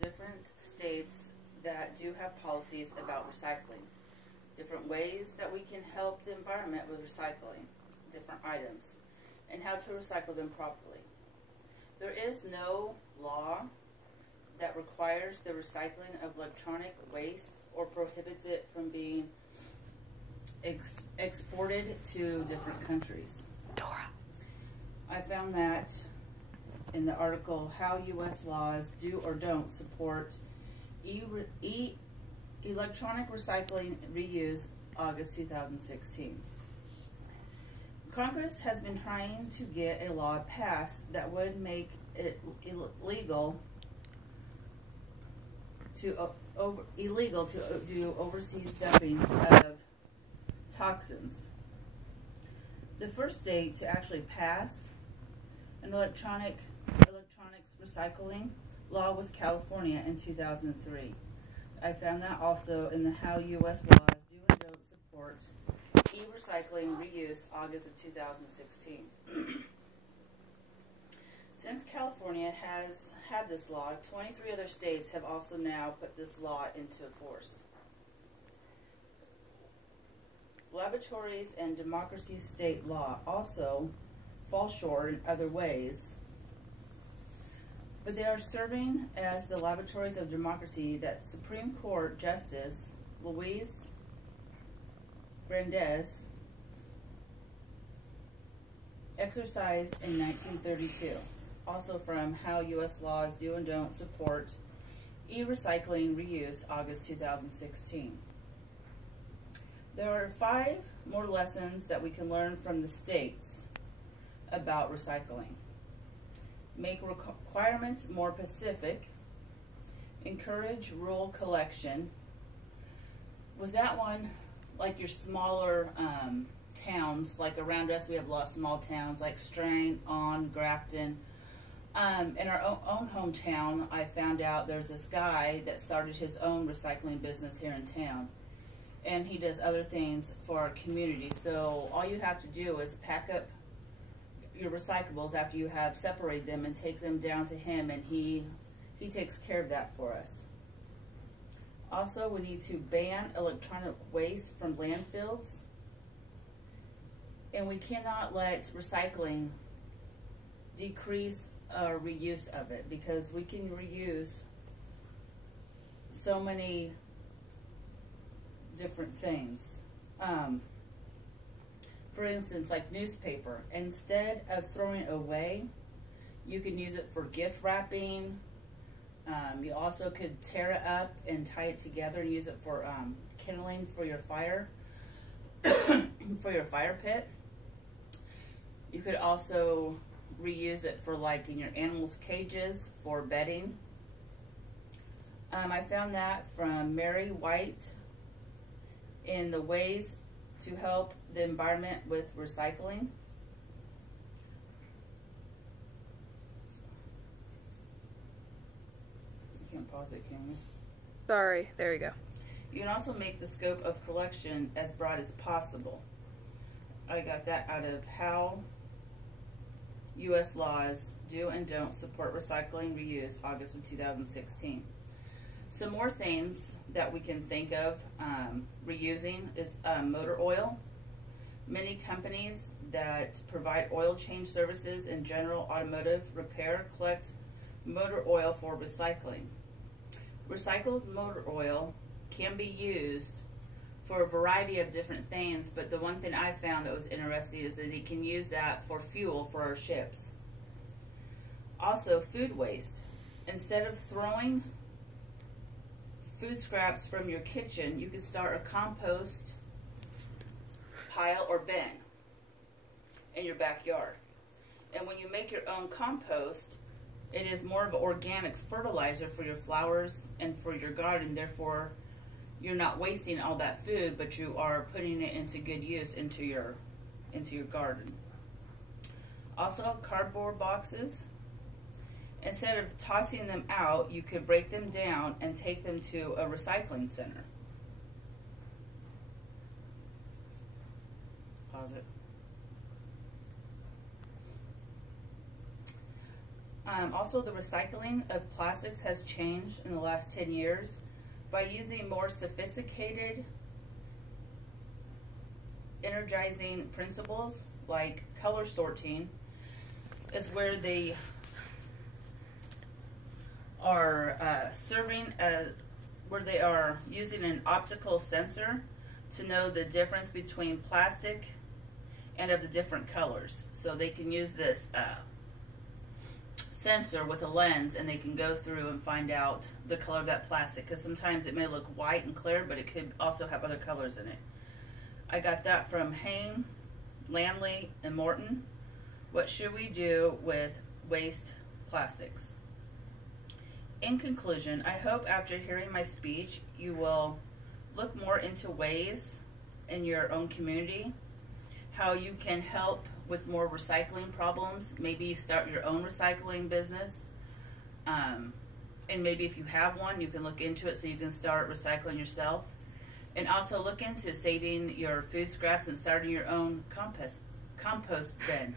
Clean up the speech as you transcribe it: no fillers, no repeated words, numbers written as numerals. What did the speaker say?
Different states that do have policies about recycling, different ways that we can help the environment with recycling different items, and how to recycle them properly. There is no law that requires the recycling of electronic waste or prohibits it from being exported to different countries. Dora. I found that in the article, How U.S. Laws Do or Don't Support Electronic Recycling Reuse, August 2016. Congress has been trying to get a law passed that would make it illegal to do overseas dumping of toxins. The first state to actually pass an electronics recycling law was California in 2003. I found that also in the How U.S. Laws Do and Don't Support E-Recycling Reuse, August of 2016. Since California has had this law, 23 other states have also now put this law into force. Laboratories and democracy state law also fall short in other ways, but they are serving as the laboratories of democracy that Supreme Court Justice Luis Brandeis exercised in 1932. Also from How U.S. Laws Do and Don't Support E-Recycling Reuse, August 2016. There are 5 more lessons that we can learn from the states about recycling. Make requirements more specific. Encourage rural collection. With that one, like your smaller towns, like around us, we have a lot of small towns like Strang, On, Grafton. In our own hometown, I found out there's this guy that started his own recycling business here in town. And he does other things for our community. So all you have to do is pack up your recyclables after you have separated them and take them down to him, and he takes care of that for us. Also, we need to ban electronic waste from landfills, and we cannot let recycling decrease our reuse of it, because we can reuse so many different things. For instance, like newspaper. Instead of throwing it away, you can use it for gift wrapping. You also could tear it up and tie it together and use it for kindling for your fire, for your fire pit. You could also reuse it for, like, in your animals' cages for bedding. I found that from Mary White in the Ways to Help the Environment with Recycling. You can't pause it, can you? Sorry, there you go. You can also make the scope of collection as broad as possible. I got that out of How U.S. Laws Do and Don't Support Recycling Reuse, August of 2016. Some more things that we can think of reusing is motor oil. Many companies that provide oil change services and general automotive repair collect motor oil for recycling. Recycled motor oil can be used for a variety of different things, but the one thing I found that was interesting is that you can use that for fuel for our ships. Also, food waste. Instead of throwing food scraps from your kitchen, you can start a compost pile or bin in your backyard. And when you make your own compost, it is more of an organic fertilizer for your flowers and for your garden. Therefore, you're not wasting all that food, but you are putting it into good use into your garden. Also, cardboard boxes. Instead of tossing them out, you could break them down and take them to a recycling center. Pause it. Also, the recycling of plastics has changed in the last 10 years by using more sophisticated energizing principles like color sorting is where they are where they are using an optical sensor to know the difference between plastic and of the different colors. So they can use this sensor with a lens, and they can go through and find out the color of that plastic, because sometimes it may look white and clear, but it could also have other colors in it. I got that from Hain, Landley, and Morton. What should we do with waste plastics? In conclusion, I hope after hearing my speech, you will look more into ways in your own community, how you can help with more recycling problems, maybe start your own recycling business, and maybe if you have one, you can look into it so you can start recycling yourself, and also look into saving your food scraps and starting your own compost bin.